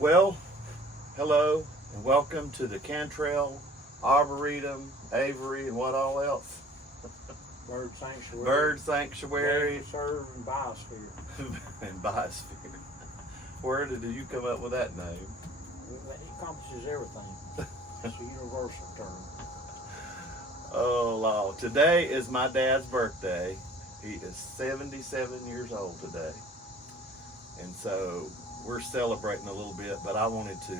Well, hello and welcome to the Cantrell Arboretum, Avery, and what all else? Bird Sanctuary. Bird Sanctuary Game Preserve and Biosphere. and Biosphere. Where did you come up with that name? It encompasses everything. It's a universal term. Oh, Lord. Today is my dad's birthday. He is 77 years old today. And so we're celebrating a little bit, but I wanted to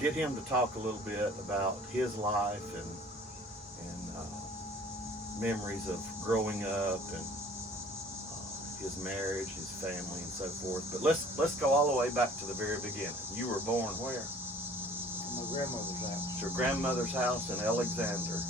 get him to talk a little bit about his life and memories of growing up and his marriage, his family, and so forth. But let's go all the way back to the very beginning. You were born where? My grandmother's house. It's your grandmother's house in Alexander,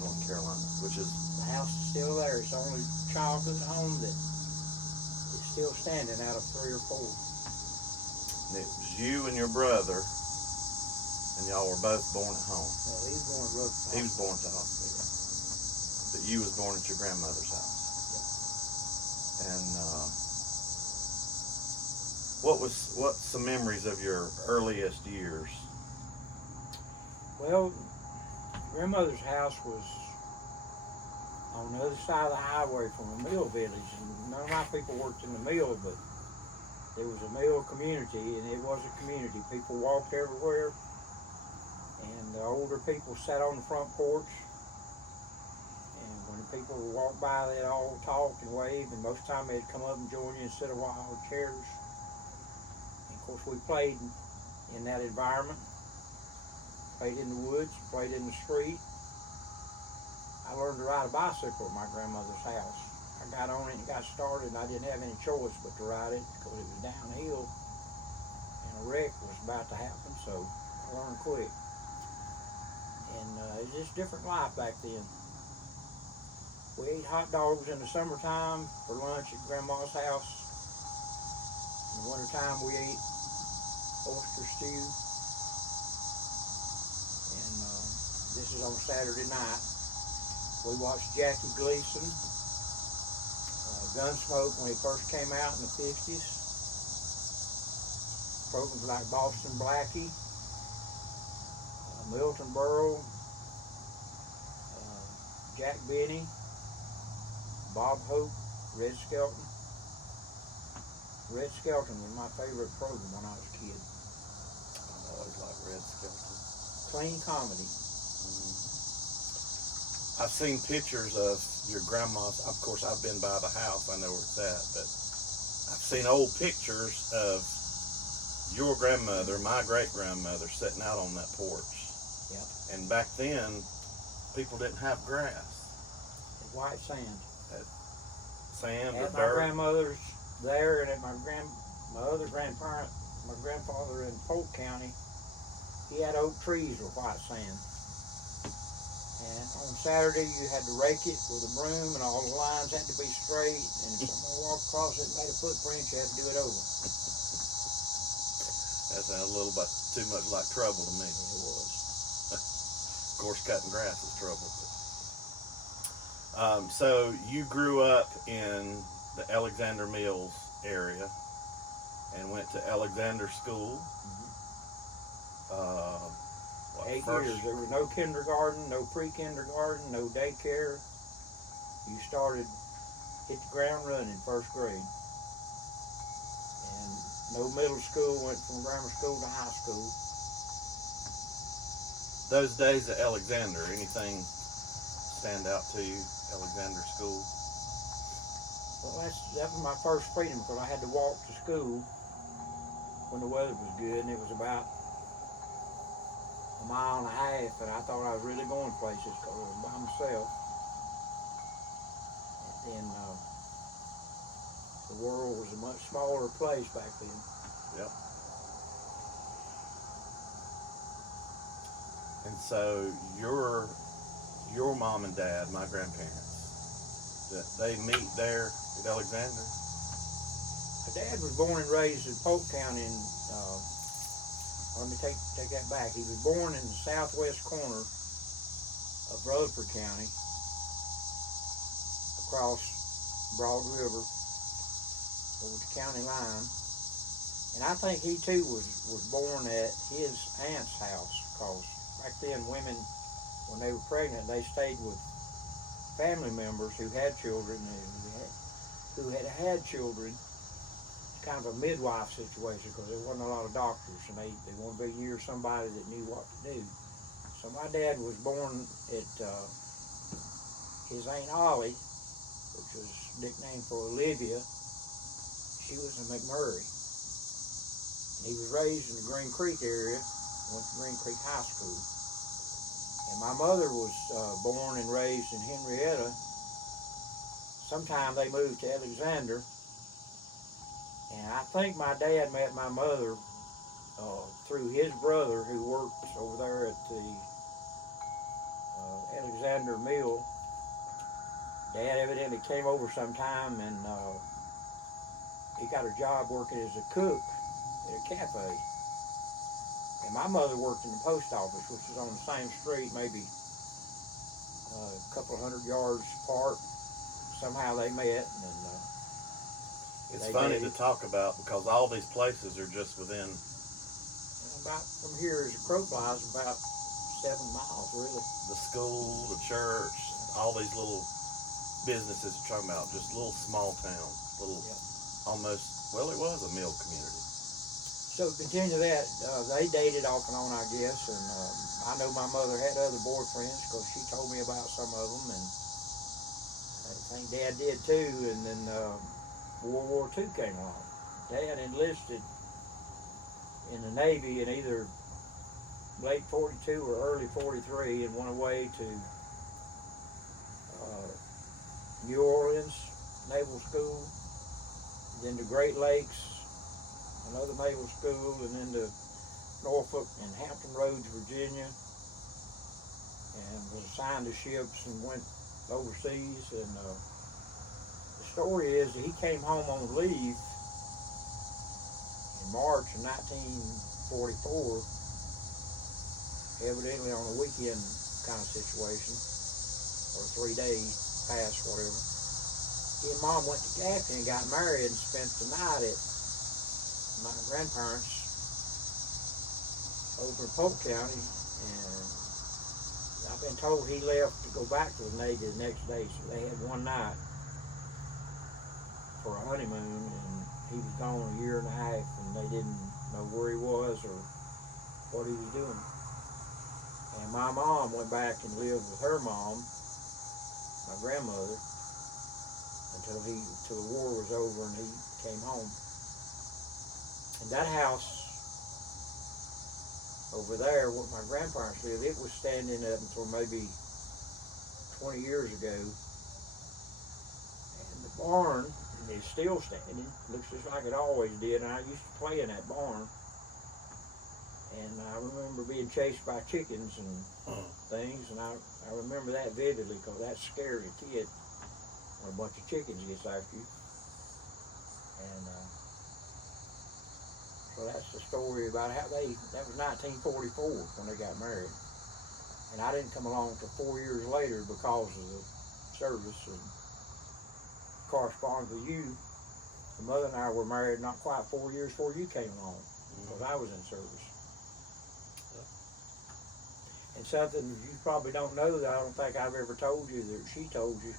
North Carolina, which is... The house is still there. It's the only childhood home that is still standing out of 3 or 4. And it was you and your brother, and y'all were both born at home. No, he was born at Rutherford. He was born at the hospital. But you was born at your grandmother's house. And what's some memories of your earliest years? Well, grandmother's house was on the other side of the highway from a mill village, and none of my people worked in the mill, but there was a mill community, and it was a community. People walked everywhere, and the older people sat on the front porch, and when the people would walk by, they'd all talk and wave, and most of the time they'd come up and join you and sit a while with chairs. And of course, we played in that environment. Played in the woods, played in the street. I learned to ride a bicycle at my grandmother's house. I got on it and got started, and I didn't have any choice but to ride it because it was downhill and a wreck was about to happen, so I learned quick. And it was just a different life back then. We ate hot dogs in the summertime for lunch at grandma's house. In the wintertime we ate oyster stew. This is on Saturday night. We watched Jackie Gleason, Gunsmoke when he first came out in the 50s. Programs like Boston Blackie, Milton Berle, Jack Benny, Bob Hope, Red Skelton. Red Skelton was my favorite program when I was a kid. I always liked Red Skelton. Clean comedy. I've seen pictures of your grandma's. Of course, I've been by the house. I know where it's at, but I've seen old pictures of your grandmother, my great-grandmother, sitting out on that porch. Yep. And back then, people didn't have grass. White sand. Sand or at dirt. My grandmother's there, and at my other grandparent, my grandfather in Polk County, he had oak trees with white sand. And on Saturday, you had to rake it with a broom, and all the lines had to be straight. And if someone walked across it and made a footprint, you had to do it over. That sounds a little bit too much like trouble to me. It was. Of course, cutting grass is trouble. But. So you grew up in the Alexander Mills area and went to Alexander School. Mm-hmm. 8 years. There was no kindergarten, no pre-kindergarten, no daycare. You started, hit the ground running, first grade. And no middle school, went from grammar school to high school. Those days at Alexander, anything stand out to you, Alexander School? Well, that was my first freedom because I had to walk to school when the weather was good, and it was about a mile and a half, and I thought I was really going places because I was by myself. And then the world was a much smaller place back then. Yep. And so your mom and dad, my grandparents, they meet there at Alexander? My dad was born and raised in Polk County, and let me take that back. He was born in the southwest corner of Rutherford County, across Broad River over the county line. And I think he too was born at his aunt's house, because back then women, when they were pregnant, they stayed with family members who had children and who had children. Kind of a midwife situation, because there wasn't a lot of doctors, and they wanted to be near somebody that knew what to do. So my dad was born at his Aunt Ollie, which was nicknamed for Olivia. She was a McMurray. And he was raised in the Green Creek area, went to Green Creek High School. And my mother was born and raised in Henrietta. Sometime they moved to Alexander. And I think my dad met my mother through his brother, who worked over there at the Alexander Mill. Dad evidently came over sometime, and he got a job working as a cook at a cafe. And my mother worked in the post office, which was on the same street, maybe a couple of 100 yards apart. Somehow they met, and It's funny to talk about, because all these places are just within. About from here, as a crow flies, about 7 miles, really. The school, the church, all these little businesses you're talking about, just little small towns, little, almost, well, it was a mill community. So to continue that, they dated off and on, I guess, and I know my mother had other boyfriends, because she told me about some of them, and I think Dad did too. And then World War II came along. Dad enlisted in the Navy in either late 42 or early 43, and went away to New Orleans Naval School, then to Great Lakes, another naval school, and then to Norfolk and Hampton Roads, Virginia, and was assigned to ships and went overseas. And the story is that he came home on leave in March of 1944, evidently on a weekend kind of situation, or 3 days past, whatever. He and Mom went to Gaffney and got married and spent the night at my grandparents over in Polk County, and I've been told he left to go back to the Navy the next day, so they had one night for a honeymoon, and he was gone a year and a half, and they didn't know where he was or what he was doing. And my mom went back and lived with her mom, my grandmother, until the war was over and he came home. And that house over there, where my grandparents lived, it was standing up until maybe 20 years ago. And the barn is still standing. Looks just like it always did. And I used to play in that barn. And I remember being chased by chickens and things. And I remember that vividly, because that scared a kid when a bunch of chickens gets after you. And so that's the story about how that was 1944 when they got married. And I didn't come along till 4 years later because of the service, and corresponded with you. The mother and I were married not quite 4 years before you came along, because I was in service. And something you probably don't know that I don't think I've ever told you, that she told you,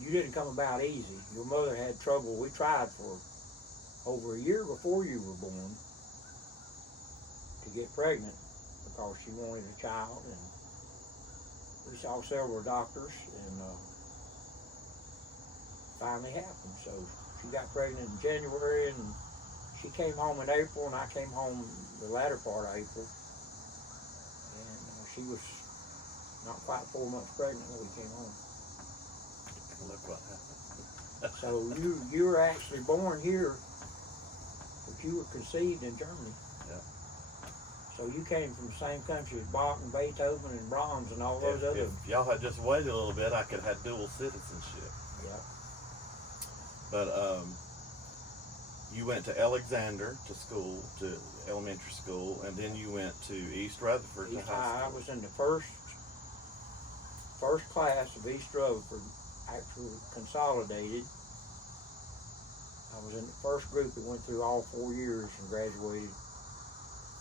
you didn't come about easy. Your mother had trouble. We tried for over a year before you were born to get pregnant, because she wanted a child, and we saw several doctors, and finally happened. So she got pregnant in January, and she came home in April, and I came home the latter part of April, and she was not quite 4 months pregnant when we came home. Look what happened. So you were actually born here, but you were conceived in Germany. Yeah. So you came from the same country as Bach and Beethoven and Brahms and all those other. If y'all had just waited a little bit, I could have had dual citizenship. Yeah. But you went to Alexander to school, to elementary school, and then you went to East Rutherford to high school. I was in the first class of East Rutherford, actually consolidated, I was in the first group that went through all 4 years and graduated.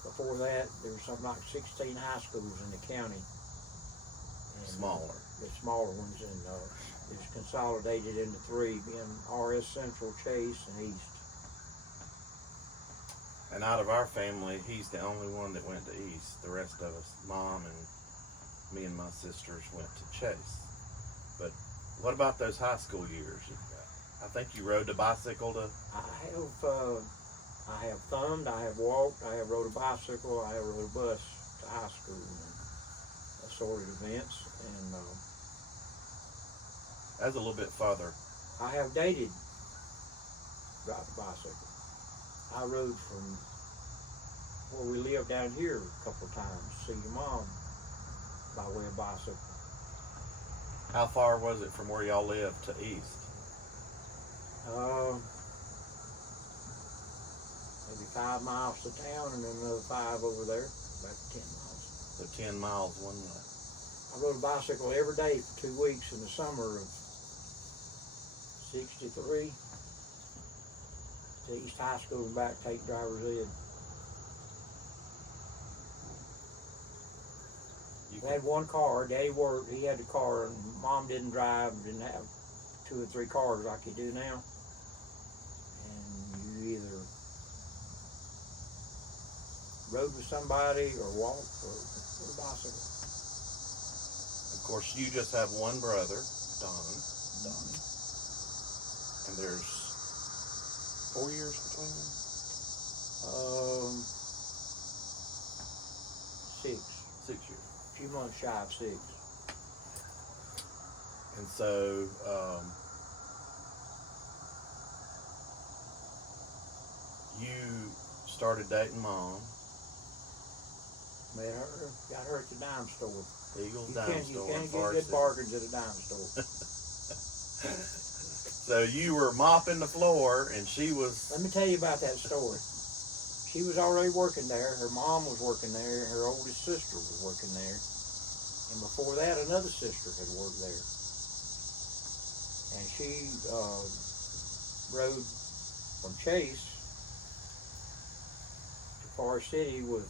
Before that, there was something like 16 high schools in the county. And, Smaller. The smaller ones, and it was consolidated into 3, being RS Central, Chase, and East. And out of our family, he's the only one that went to East. The rest of us, Mom and me and my sisters, went to Chase. But what about those high school years? I think you rode the bicycle to... I have thumbed, I have walked, I have rode a bicycle, I have rode a bus to high school and assorted events, and That's a little bit farther. I have dated ride a bicycle. I rode from where we lived down here a couple of times to see your mom by way of bicycle. How far was it from where y'all lived to East? Maybe 5 miles to town and then another 5 over there, about 10 miles. So 10 miles one way. I rode a bicycle every day for 2 weeks in the summer of 63 to East High School and back, take driver's ed. I had one car. Daddy worked. He had the car, and Mom didn't drive. Didn't have 2 or 3 cars like you do now. And you either rode with somebody or walked or rode a bicycle. Of course, you just have one brother, Donnie. And there's 4 years between them? 6. 6 years. A few months shy of 6. And so, you started dating Mom. Met her, got her at the dime store. Eagles You Dime can't Store. get in good Varsity. bargains at a dime store. So you were mopping the floor, and she was... Let me tell you about that story. She was already working there. Her mom was working there. Her oldest sister was working there. And before that, another sister had worked there. And she rode from Chase to Forest City with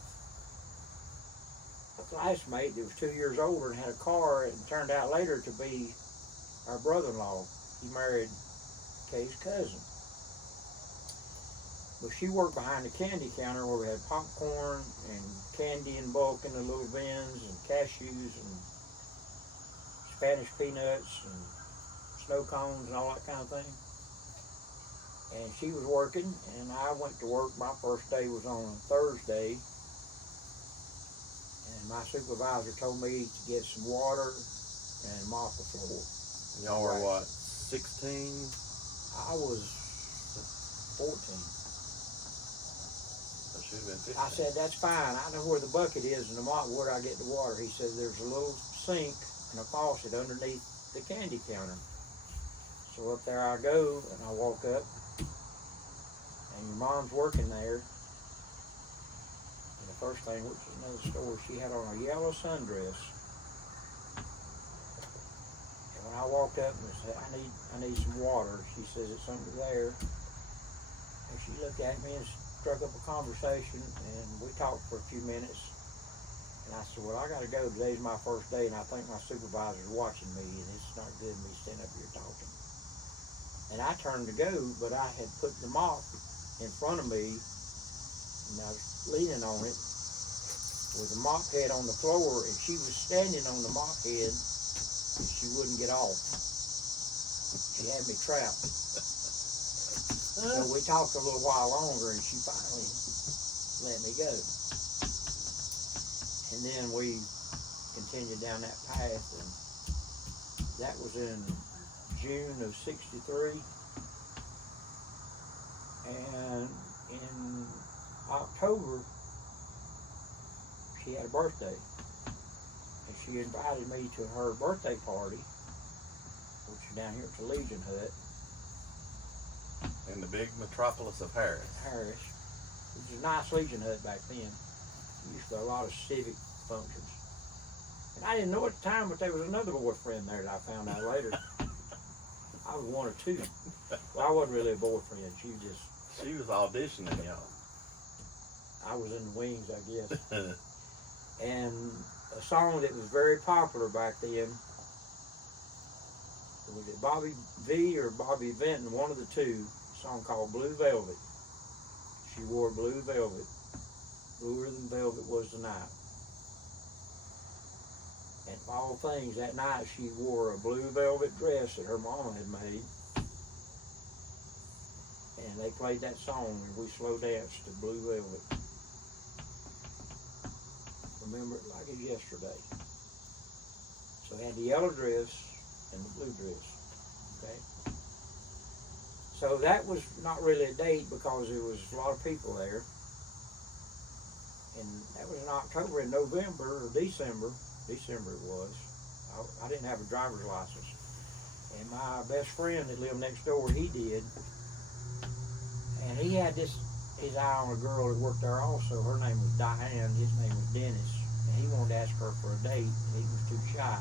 a classmate that was 2 years older and had a car, and turned out later to be our brother-in-law. He married Kay's cousin. But she worked behind the candy counter where we had popcorn and candy in bulk in the little bins, and cashews and Spanish peanuts and snow cones and all that kind of thing. And she was working, and I went to work. My first day was on a Thursday, and my supervisor told me to get some water and mop the floor. Y'all were what, 16? I was 14. That should have been 15. I said, that's fine. I know where the bucket is and the mop. Where do I get the water? He said, there's a little sink and a faucet underneath the candy counter. So up there I go, and I walk up, and your mom's working there. And the first thing, which is another story, she had on a yellow sundress. And when I walked up and said, I need some water, she says, it's under there. And she looked at me and struck up a conversation, and we talked for a few minutes. And I said, well, I got to go. Today's my first day, and I think my supervisor's watching me, and it's not good me standing up here talking. And I turned to go, but I had put the mop in front of me, and I was leaning on it with the mop head on the floor, and she was standing on the mop head, and she wouldn't get off. She had me trapped. So we talked a little while longer, and she finally let me go. And then we continued down that path, and that was in June of '63. And in October, she had a birthday. And she invited me to her birthday party, which is down here at the Legion Hut. In the big metropolis of Harris. It was a nice Legion Hut back then. Used for a lot of civic functions. And I didn't know at the time, but there was another boyfriend there that I found out later. I was one or two. Well, I wasn't really a boyfriend. She was auditioning y'all. I was in the wings, I guess. And a song that was very popular back then, was it Bobby V or Bobby Vinton, one of the two, a song called Blue Velvet. She wore blue velvet. Bluer than velvet was the night. And of all things, that night she wore a blue velvet dress that her mama had made. And they played that song and we slow danced to Blue Velvet. Remember it like it's yesterday. So I had the yellow dress and the blue dress. Okay. So that was not really a date because there was a lot of people there. And that was in October and November or December it was. I didn't have a driver's license. And my best friend that lived next door, he did. And he had his eye on a girl that worked there also. Her name was Diane, his name was Dennis. And he wanted to ask her for a date, and he was too shy.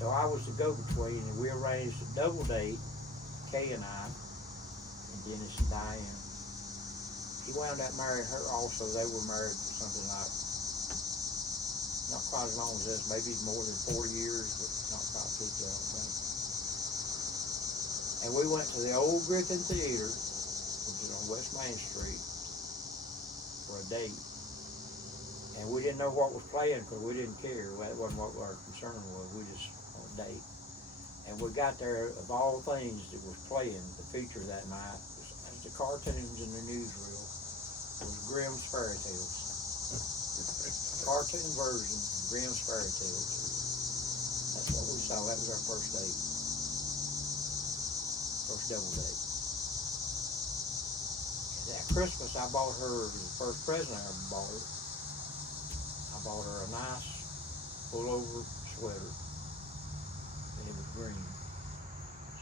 So I was the go-between, and we arranged a double date, Kay and I, and Dennis and Diane. He wound up marrying her also. They were married for something like, not quite as long as this, maybe more than 40 years, but not quite 50, I don't think. And we went to the old Griffin Theater, which is on West Main Street, for a date. And we didn't know what was playing because we didn't care. That wasn't what our concern was. We just on a date. And we got there, of all things that was playing, the feature that night, as the cartoons in the newsreel, was Grimm's Fairy Tales. Cartoon version of Grimm's Fairy Tales. That's what we saw. That was our first date. First double date. And that Christmas, I bought her the first present I ever bought her. I bought her a nice pullover sweater, and it was green.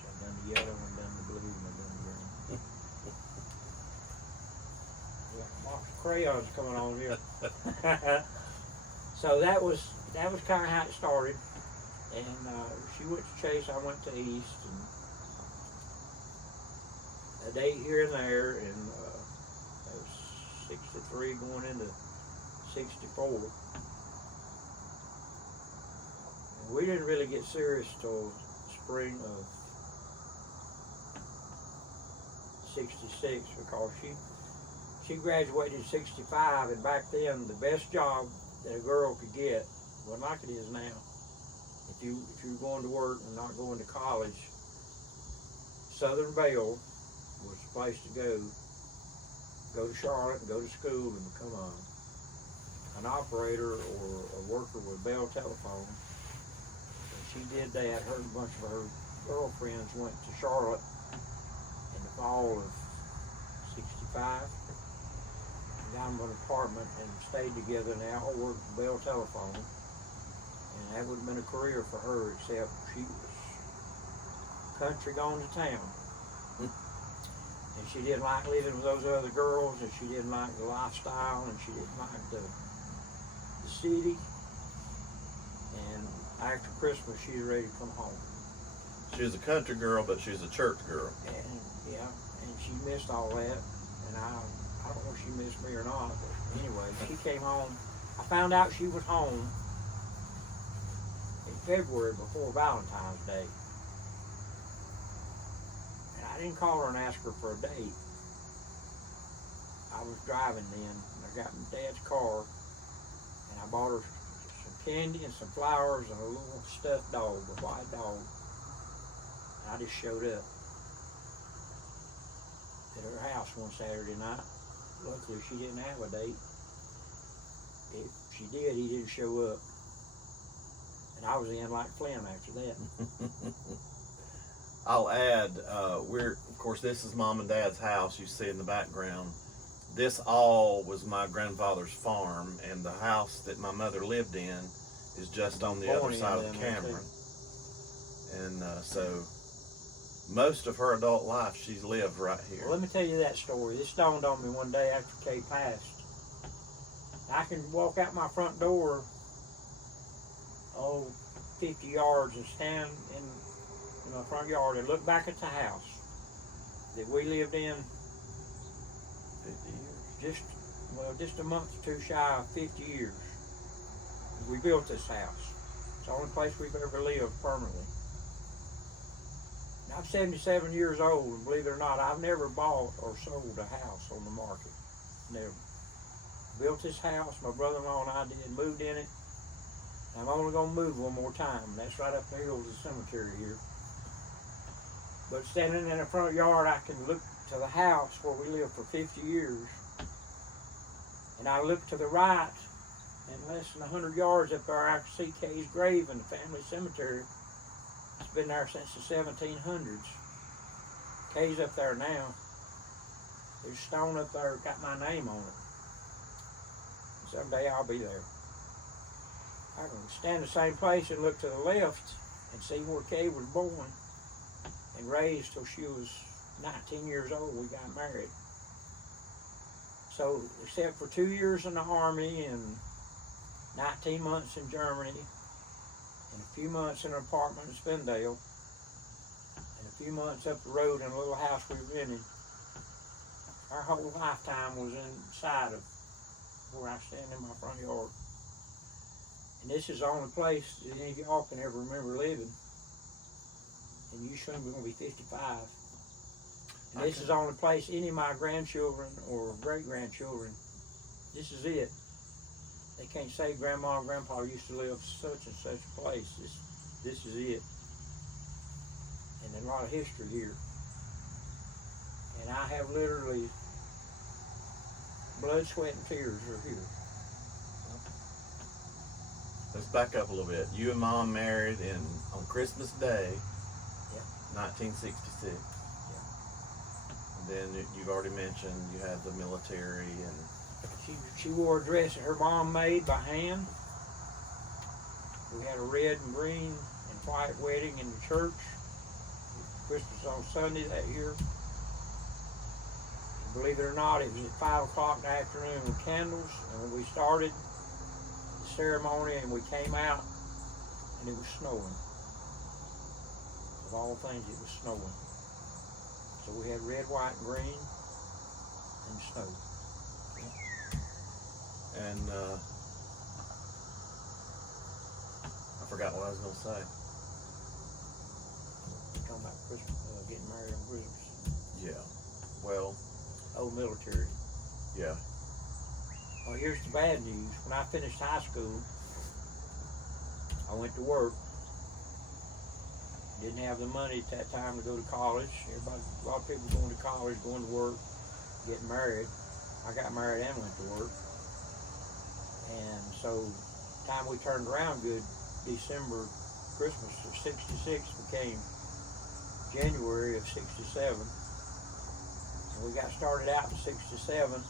So I done the yellow, and done the blue, and I done the green. Got a box of crayons coming on here. So that was kind of how it started. And she went to Chase, I went to East, and a date here and there, and that was 63 going into 64. And we didn't really get serious till spring of 66 because she graduated in 65, and back then the best job that a girl could get, well, like it is now, if you were going to work and not going to college, Southern Belle was the place to go to Charlotte and go to school and become an operator or a worker with Bell Telephone. And she did that. Her and a bunch of her girlfriends went to Charlotte in the fall of 65. Got them an apartment and stayed together, and they all worked for Bell Telephone. And that would have been a career for her, except she was country gone to town. And she didn't like living with those other girls, and she didn't like the lifestyle, and she didn't like the city. And after Christmas, she was ready to come home. She was a country girl, but she was a church girl. And yeah, and she missed all that. And I don't know if she missed me or not, but anyway, she came home. I found out she was home in February before Valentine's Day. And I didn't call her and ask her for a date. I was driving then, and I got in Dad's car, and I bought her some candy and some flowers and a little stuffed dog, a white dog. And I just showed up at her house one Saturday night. Luckily, she didn't have a date. If she did, he didn't show up. And I was in like Flynn after that. I'll add, of course, this is Mom and Dad's house you see in the background. This all was my grandfather's farm, and the house that my mother lived in is just on the other side of Cameron. And so most of her adult life she's lived right here. Well, let me tell you that story. This dawned on me one day after Kay passed. I can walk out my front door, 50 yards, and stand in in my front yard and look back at the house that we lived in 50 years. just a month or two shy of 50 years. We built this house. It's the only place we've ever lived permanently. And I'm 77 years old, and believe it or not, I've never bought or sold a house on the market. Never. Built this house, my brother-in-law and I did, moved in it. I'm only gonna move one more time, and that's right up the hill to the cemetery here. But standing in the front yard, I can look to the house where we lived for 50 years. And I look to the right, and less than 100 yards up there, I can see Kay's grave in the family cemetery. It's been there since the 1700s. Kay's up there now. There's a stone up there got my name on it. Someday I'll be there. I can stand the same place and look to the left and see where Kay was born and raised till she was 19 years old. We got married. So, except for 2 years in the Army and 19 months in Germany and a few months in an apartment in Spindale and a few months up the road in a little house we were renting, our whole lifetime was inside of where I stand in my front yard. And this is the only place that any of y'all can ever remember living. And you soon going to be 55. And this is the only place any of my grandchildren or great-grandchildren, this is it. They can't say Grandma and Grandpa used to live such and such a place. This is it. And a lot of history here. And I have literally blood, sweat, and tears are here. Let's back up a little bit. You and Mom married on Christmas Day, Yeah. 1966. And then you've already mentioned you had the military and She wore a dress that her mom made by hand. We had a red and green and white wedding in the church. Christmas on Sunday that year. And believe it or not, it was at 5 o'clock in the afternoon with candles. And when we started the ceremony and we came out, and it was snowing. Of all things, it was snowing. So we had red, white, and green, and snow. And I forgot what I was gonna say. Talking about Christmas, getting married on Christmas. Yeah. Well, Old military. yeah. Well, here's the bad news. When I finished high school, I went to work. Didn't have the money at that time to go to college. A lot of people going to college, going to work, getting married. I got married and went to work. And so, time we turned around good, December, Christmas of '66 became January of '67. And we got started out in '67.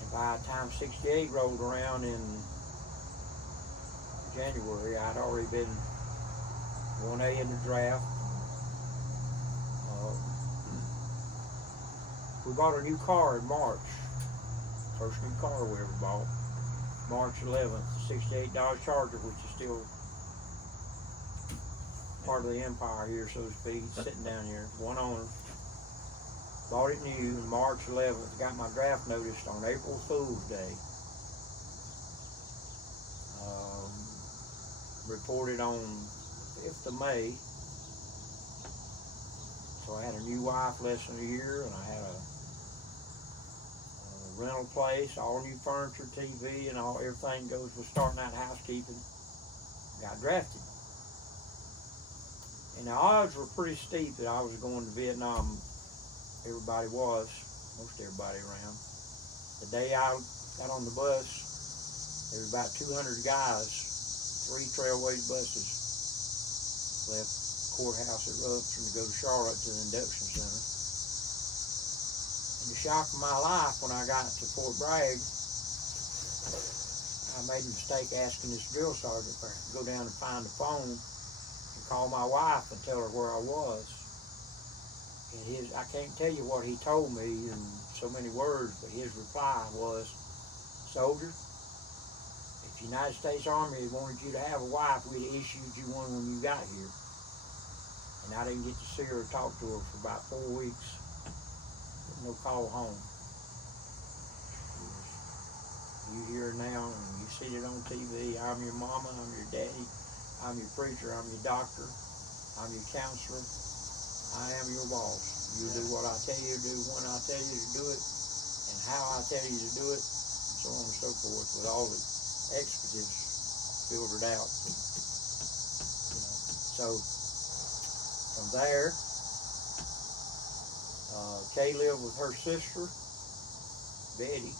And by the time '68 rolled around in January, I'd already been 1A in the draft. We bought a new car in March. First new car we ever bought. March 11th, the '68 Dodge Charger, which is still part of the empire here, so to speak, sitting down here, one owner. Bought it new on March 11th, got my draft notice on April Fool's Day. Reported on 5th of May. So I had a new wife less than a year, and I had a rental place, all new furniture, TV, and everything goes with starting out housekeeping. Got drafted. And the odds were pretty steep that I was going to Vietnam. Everybody was, most everybody around. The day I got on the bus, there was about 200 guys, 3 Trailways buses, left courthouse at Rupster to go to Charlotte to the induction center. And the shock of my life when I got to Fort Bragg, I made a mistake asking this drill sergeant if I could go down and find the phone and call my wife and tell her where I was. And I can't tell you what he told me in so many words, but his reply was, "Soldier, if the United States Army had wanted you to have a wife, we'd have issued you one when you got here." And I didn't get to see her or talk to her for about 4 weeks. No call home. You hear her now and you see it on TV. I'm your mama, I'm your daddy, I'm your preacher, I'm your doctor, I'm your counselor, I am your boss. You do what I tell you to do, when I tell you to do it, and how I tell you to do it, and so on and so forth, with all the expletives filtered out. So from there, Kay lived with her sister, Betty,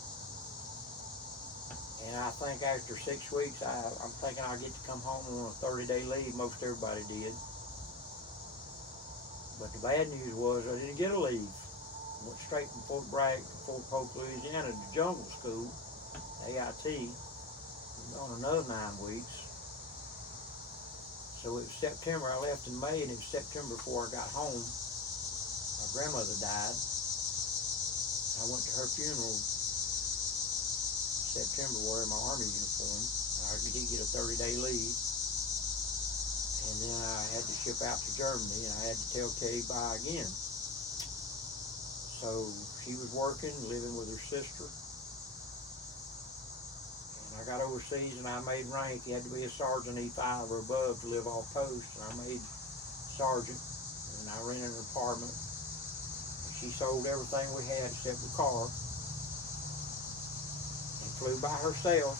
and I think after 6 weeks, I'm thinking I'll get to come home on a 30-day leave. Most everybody did. But the bad news was I didn't get a leave. I went straight from Fort Bragg to Fort Polk, Louisiana to Jungle School, AIT, on another 9 weeks. So it was September. I left in May, and it was September before I got home. My grandmother died. I went to her funeral September wearing my Army uniform. I did get a 30-day leave. And then I had to ship out to Germany, and I had to tell Kay bye again. So she was working, living with her sister. And I got overseas, and I made rank. You had to be a sergeant E5 or above to live off post. And I made sergeant, and I rented an apartment. And she sold everything we had except the car. Flew by herself,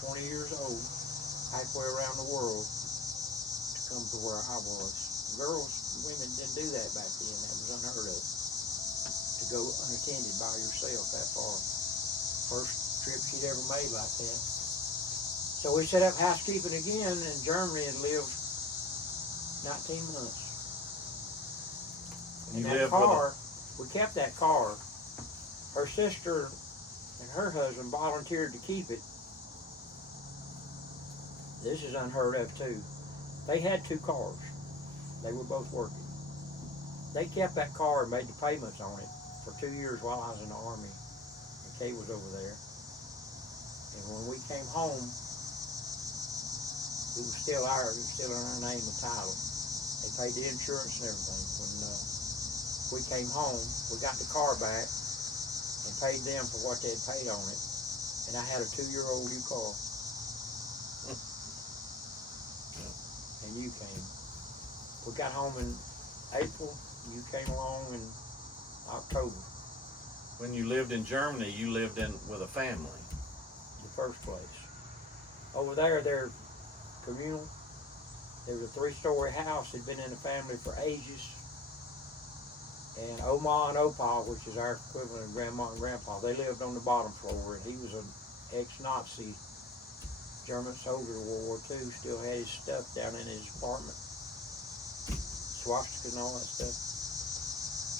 20 years old, halfway around the world to come to where I was. Girls, women didn't do that back then. That was unheard of. To go unattended by yourself that far. First trip she'd ever made like that. So we set up housekeeping again in Germany and lived 19 months. And that car, we kept that car. Her sister and her husband volunteered to keep it. This is unheard of too. They had 2 cars. They were both working. They kept that car and made the payments on it for 2 years while I was in the Army. And Kay was over there. And when we came home, it was still ours. It was still in our name and title. They paid the insurance and everything. When we came home, we got the car back and paid them for what they had paid on it. And I had a 2-year-old new car. And you came. We got home in April. You came along in October. When you lived in Germany, you lived in with a family. The first place. Over there, they're communal. There was a 3-story house. Had been in the family for ages. And Oma and Opa, which is our equivalent of Grandma and Grandpa, they lived on the bottom floor, and he was an ex-Nazi German soldier of World War II, still had his stuff down in his apartment, swastikas and all that stuff.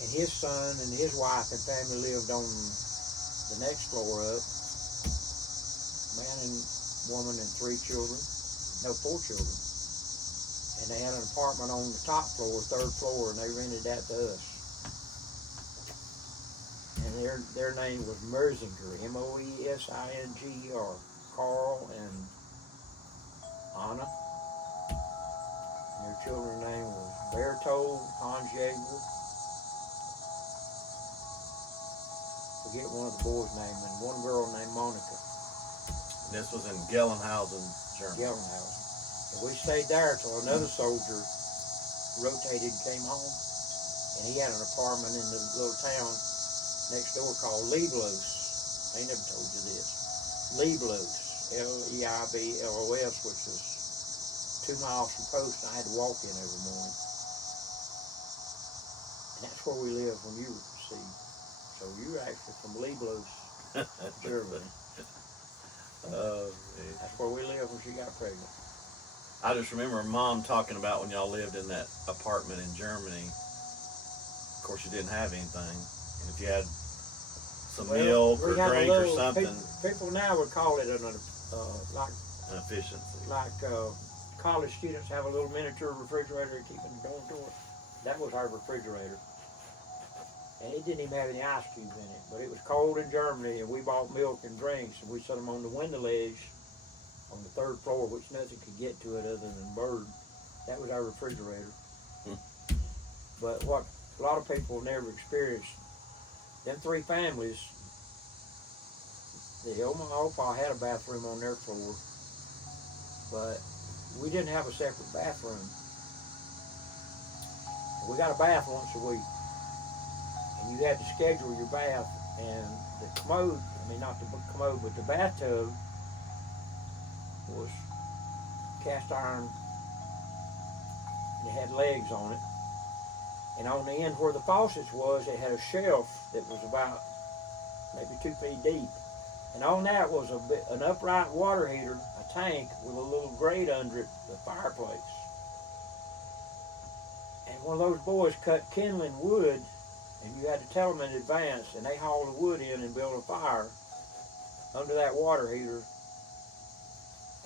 And his son and his wife and family lived on the next floor up, man and woman and 3 children, no, 4 children. And they had an apartment on the top floor, 3rd floor, and they rented that to us. And their name was Merzinger, Moesinger, Carl and Anna. And their children's name was Bertold, Hans Jaeger. Forget one of the boys' name, and one girl named Monica. And this was in Gelnhausen, Germany. Gelnhausen. And we stayed there till another soldier rotated and came home. And he had an apartment in the little town next door called Leiblos. I ain't never told you this. Leiblos, Leiblos, which was 2 miles from post, and I had to walk in every morning. And that's where we lived when you were conceived. So you were actually from Leiblos, Germany. That's where we lived when she got pregnant. I just remember Mom talking about when y'all lived in that apartment in Germany. Of course, you didn't have anything. And if you had some milk or drink or something. People now would call it an efficiency. Like college students have a little miniature refrigerator to keep in the dorm door. That was our refrigerator. And it didn't even have any ice cubes in it. But it was cold in Germany, and we bought milk and drinks, and we set them on the window ledge on the 3rd floor, which nothing could get to it other than bird. That was our refrigerator. Hmm. But what a lot of people never experienced, them three families, the Omaha Opa had a bathroom on their floor, but we didn't have a separate bathroom. We got a bath once a week, and you had to schedule your bath, and the commode, not the commode, but the bathtub was cast iron, and it had legs on it. And on the end where the faucets was, it had a shelf that was about maybe 2 feet deep. And on that was an upright water heater, a tank with a little grate under it, the fireplace. And one of those boys cut kindling wood, and you had to tell them in advance, and they hauled the wood in and built a fire under that water heater.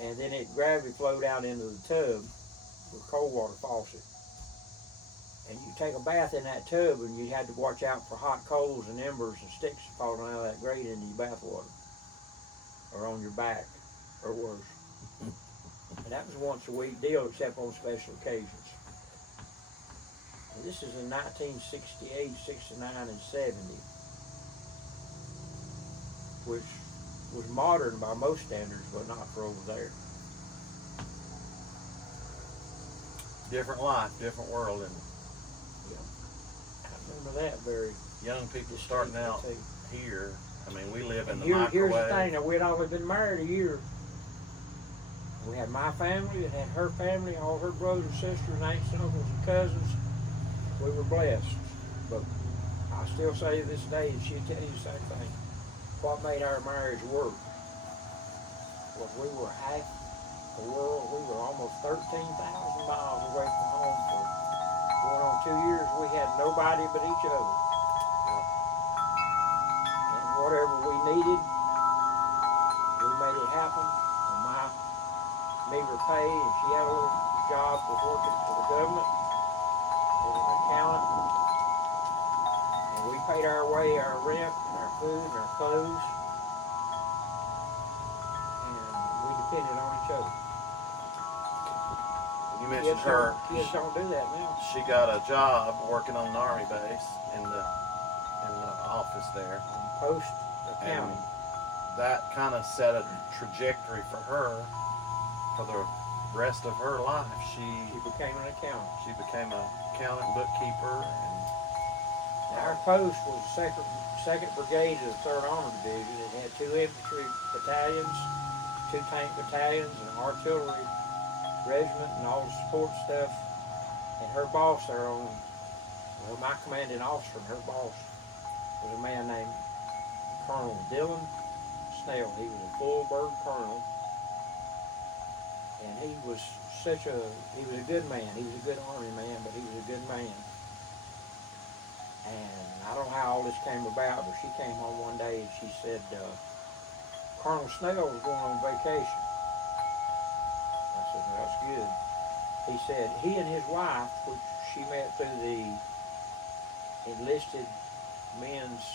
And then it gravity flowed out into the tub with a cold water faucet. And you take a bath in that tub, and you had to watch out for hot coals and embers and sticks falling out of that grate into your bath water, or on your back, or worse. And that was a once a week deal, except on special occasions. And this is in 1968, 69, and 70, which was modern by most standards, but not for over there. Different life, different world, and I remember that very. young people starting out here. We live in the Here's microwave. the thing, now we'd only been married a year. We had my family, and had her family, all her brothers and sisters, aunts and uncles and cousins. We were blessed. But I still say to this day, and she'll tell you the same thing, what made our marriage work was we were half the world. We were almost 13,000 miles away from home for going on 2 years. We had nobody but each other. And whatever we needed, we made it happen. On my meager pay, and she had a little job, was working for the government as an accountant. And we paid our way, our rent, and our food, and our clothes. And we depended on each other. You mentioned her. Kids don't do that now. She got a job working on an army base in the office there. On post accounting. And that kind of set a trajectory for her for the rest of her life. She became an accountant. She became an accountant, bookkeeper, and our post was the second brigade of the 3rd Armor Division. It had 2 infantry battalions, 2 tank battalions, an artillery regiment, and all the support stuff. And her boss there my commanding officer, and her boss was a man named Colonel Dillon Snell. He was a full bird colonel, and he was a good man. He was a good army man, but he was a good man. And I don't know how all this came about, but she came home one day and she said, Colonel Snell was going on vacation. I said, well, that's good. He said he and his wife, which she met through the enlisted men's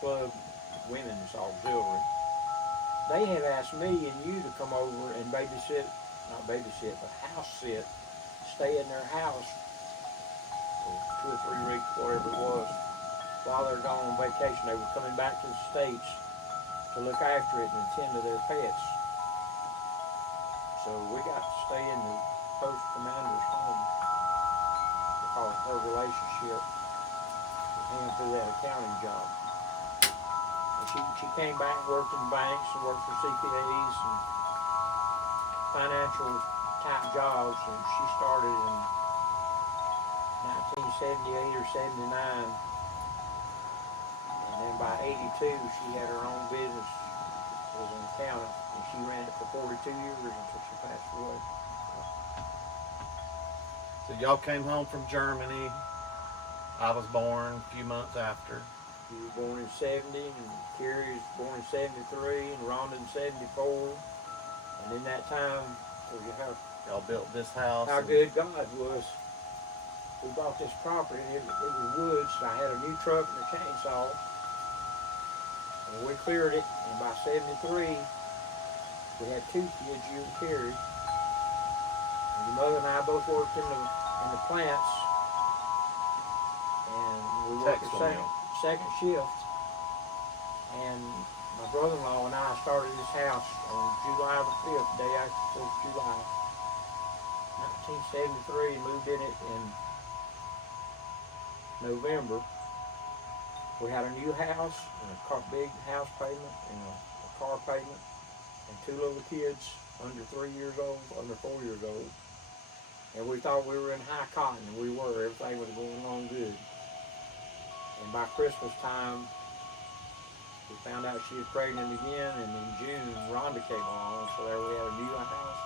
club women's auxiliary, they had asked me and you to come over and not babysit, but house sit, stay in their house for 2 or 3 weeks, whatever it was, while they're gone on vacation. They were coming back to the States to look after it and tend to their pets. So we got to stay in the post commander's home because of her relationship with him through that accounting job. And she came back and worked in banks and worked for CPAs and financial type jobs, and she started in 1978 or 79, and then by 82 she had her own business as an accountant, and she ran it for 42 years until she passed away. so y'all came home from Germany. I was born a few months after. She was born in 70, and Carrie was born in 73, and Rhonda in 74, and in that time, Y'all built this house. how good God was. We bought this property, and it was woods. I had a new truck and a chainsaw, and we cleared it. And by 73, we had 2 kids, you and Carrie. And Your mother and I both worked in the plants, and we worked the Textile mill. second shift. And my brother-in-law and I started this house on July the 5th, day after 4th of July, 1973, and moved in it in November. We had a new house, and a big house payment, and a car payment, and 2 little kids under 3 years old, under 4 years old. And we thought we were in high cotton, and we were. Everything was going along good. And by Christmas time, we found out she was pregnant again, and in June, Rhonda came along, so there we had a new house,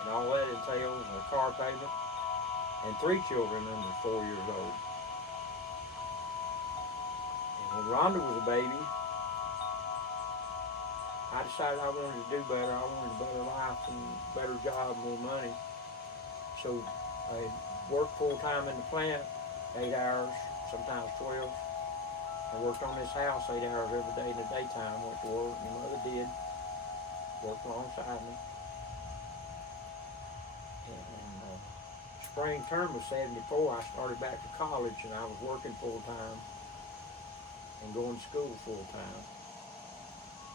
and all that entails a car payment, and 3 children under 4 years old. And when Rhonda was a baby, I decided I wanted to do better. I wanted a better life and better job, more money. So I worked full-time in the plant, 8 hours, sometimes 12. I worked on this house 8 hours every day in the daytime, went to work, and my mother did, worked alongside me. And spring term of 74, I started back to college, and I was working full-time and going to school full-time.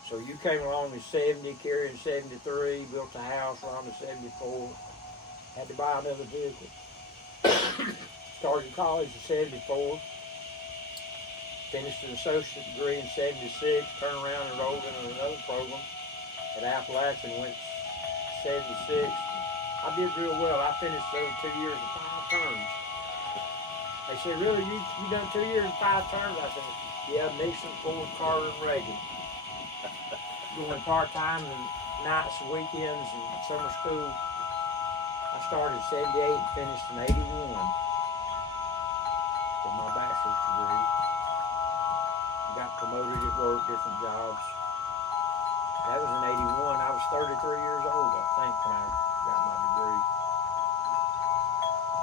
So you came along in 70, Carrie in 73, built a house around the 74, had to buy another vehicle. Started college in 74, finished an associate degree in 76, turned around and enrolled in another program at Appalachian, went 76. I did real well. I finished those 2 years and 5 terms. They said, really, you done 2 years and 5 terms? I said, yeah, Nixon, Ford, Carter, and Reagan. Going part-time and nights, weekends, and summer school. I started in 78 and finished in 81 with my bachelor's degree. Got promoted at work, different jobs. That was in 81. I was 33 years old, I think, when I got my degree.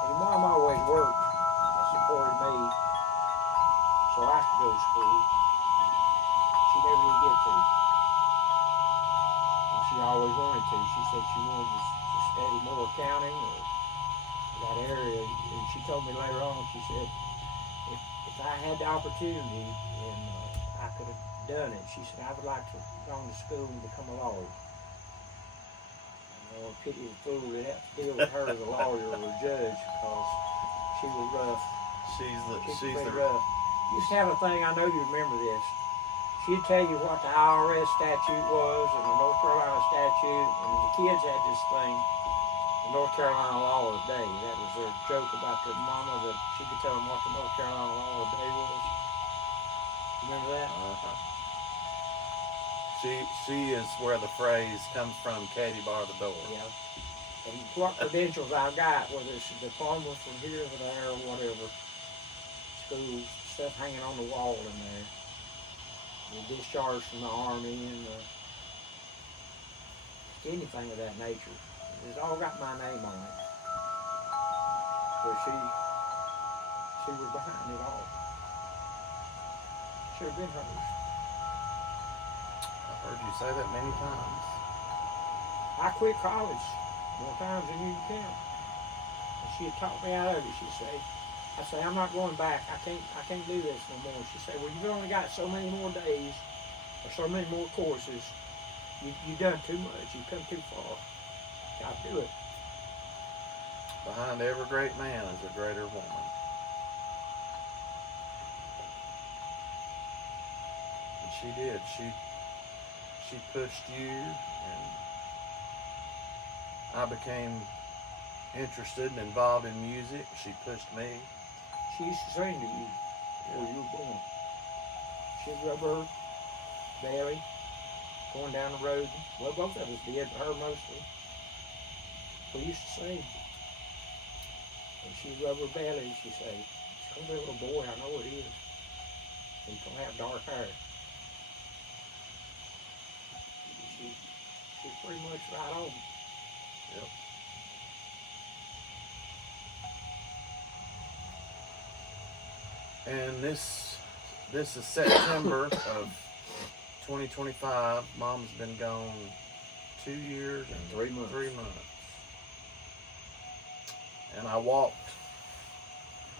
And Mom always worked and supported me, so I could go to school. She never did get to. And she always wanted to. She said she wanted to study more accounting or that area. And she told me later on, she said, if I had the opportunity and I could have done it, she said, I would like to go to school and become a lawyer. I pity the fool that had to deal with her as a lawyer or a judge because she was rough. She's the rough. Used to have a thing, I know you remember this. She'd tell you what the IRS statute was and the North Carolina statute, and the kids had this thing, the North Carolina law of the day. That was their joke about their mama, that she could tell them what the North Carolina law of the day was. Remember that? She is where the phrase comes from, Katie bar the door. Yeah. And what credentials I got, whether it's a diploma from here or there or whatever, schools, stuff hanging on the wall in there. The discharge from the Army and anything of that nature. It's all got my name on it. But she was behind it all. Should have been hers. I've heard you say that many times. I quit college more times than you can count. And she had talked me out of it. I say, I'm not going back. I can't do this no more. She said, well, you've only got so many more days or so many more courses. You've done too much. You've come too far. Got to do it. Behind every great man is a greater woman. And she did. She pushed you, and I became interested and involved in music. She pushed me. She used to sing to you before you were born. She'd rub her belly going down the road. Well, both of us did, but her mostly. We used to sing. And she'd rub her belly and she'd say, it's going to be a little boy, I know it is. He's going to have dark hair. She's pretty much right on. Yep. And this is September of 2025. Mom's been gone 2 years and 3 months. 3 months. And I walked,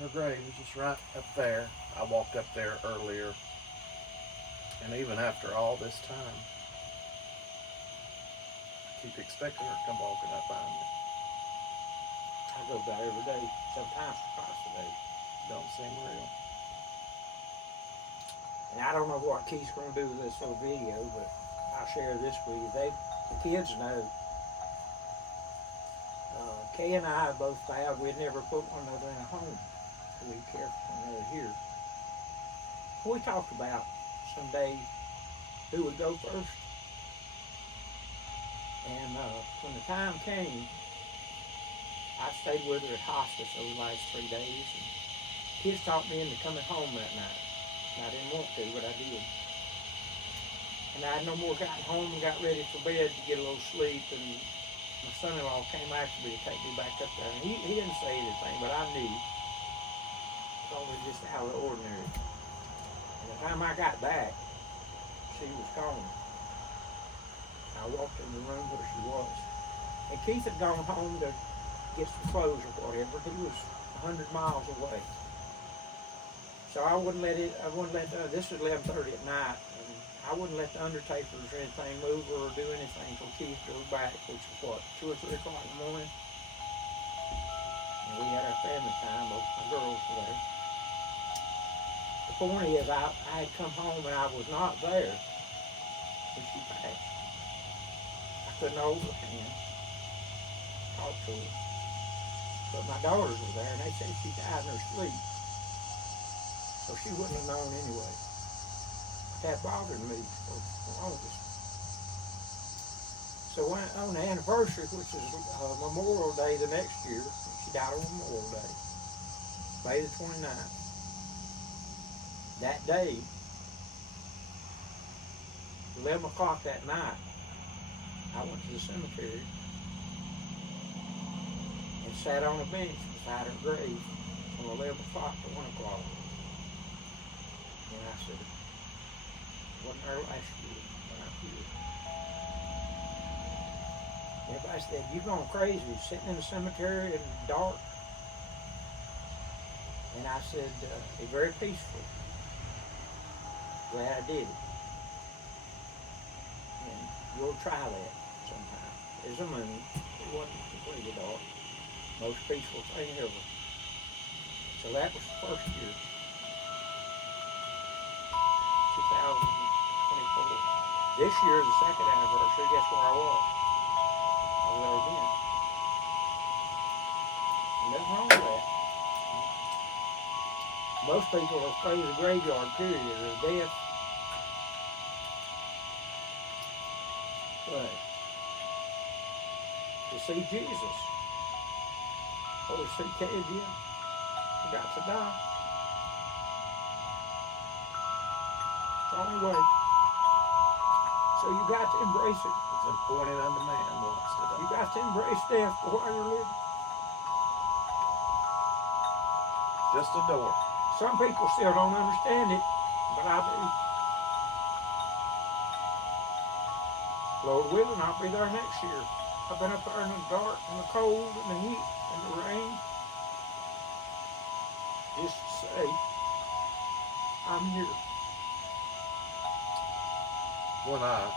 her grave was just right up there. I walked up there earlier. And even after all this time, I keep expecting her to come walking up behind me. I go by every day, sometimes twice a day. Don't seem real. And I don't know what Keith's going to do with this little video, but I'll share this with you. The kids know. Kay and I both vowed we'd never put one another in a home. We care for one another here. We talked about someday who would go first. And when the time came, I stayed with her at hospice over the last 3 days. And kids talked me into coming home that night. And I didn't want to, but I did. And I had no more gotten home and got ready for bed to get a little sleep. And my son-in-law came after me to take me back up there. And he didn't say anything, but I knew. It was just out of the ordinary. And the time I got back, she was gone. I walked in the room where she was. And Keith had gone home to get some clothes or whatever. He was 100 miles away. So I wouldn't let this was 11:30 at night, and I wouldn't let the undertakers or anything move or do anything until Keith drove back, which was 2 or 3 o'clock in the morning. And we had our family time, both my girls were there. The point is, I had come home and I was not there when she passed. I couldn't hold her hand, talk to her. But my daughters were there and they said she died in her sleep. So she wouldn't have known anyway. That bothered me for the longest. So on the anniversary, which is Memorial Day the next year, she died on Memorial Day, May the 29th. That day, 11 o'clock that night, I went to the cemetery and sat on a bench beside her grave from 11 o'clock to 1 o'clock. And I said, it wasn't her last year, but I'm here. Everybody said, you going crazy, sitting in the cemetery in the dark? And I said, it's very peaceful. Glad I did it. And you'll try that sometime. There's a moon. It wasn't completely dark. Most peaceful thing ever. So that was the first year. 2024. This year is the second anniversary. Guess where I was? I was there again. And nothing wrong with that. Most people are afraid of the graveyard, period, or death. But to see Jesus, or to see Kay again, you got to die. It's the only way. So you got to embrace it. It's appointed unto man once to die. You got to embrace death while you're living. Just a door. Some people still don't understand it, but I do. Lord willing, I'll be there next year. I've been up there in the dark and the cold and the heat and the rain. Just to say, I'm here. When I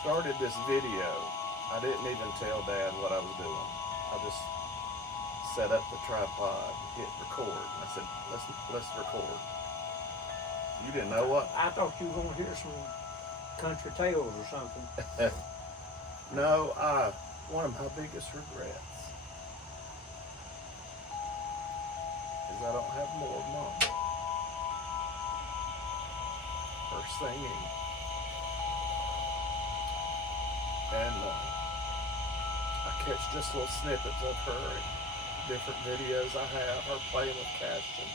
started this video, I didn't even tell Dad what I was doing. I just set up the tripod, hit record, and I said, let's record. You didn't know what? I thought you were going to hear some country tales or something. No, one of my biggest regrets is I don't have more Mom. Her singing. And I catch just little snippets of her in different videos I have, her playing with Caston.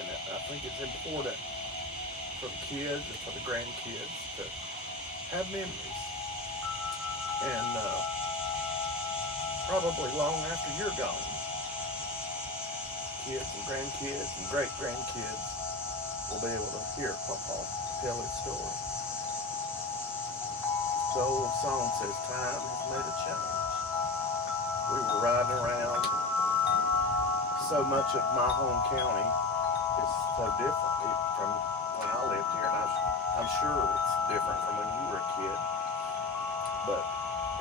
And I think it's important for the kids and for the grandkids to have memories. And probably long after you're gone, kids and grandkids and great-grandkids will be able to hear Papa tell his story. The old song says, time has made a change. we were riding around. So much of my home county is so different from when I lived here, and I'm sure it's different from when you were a kid. But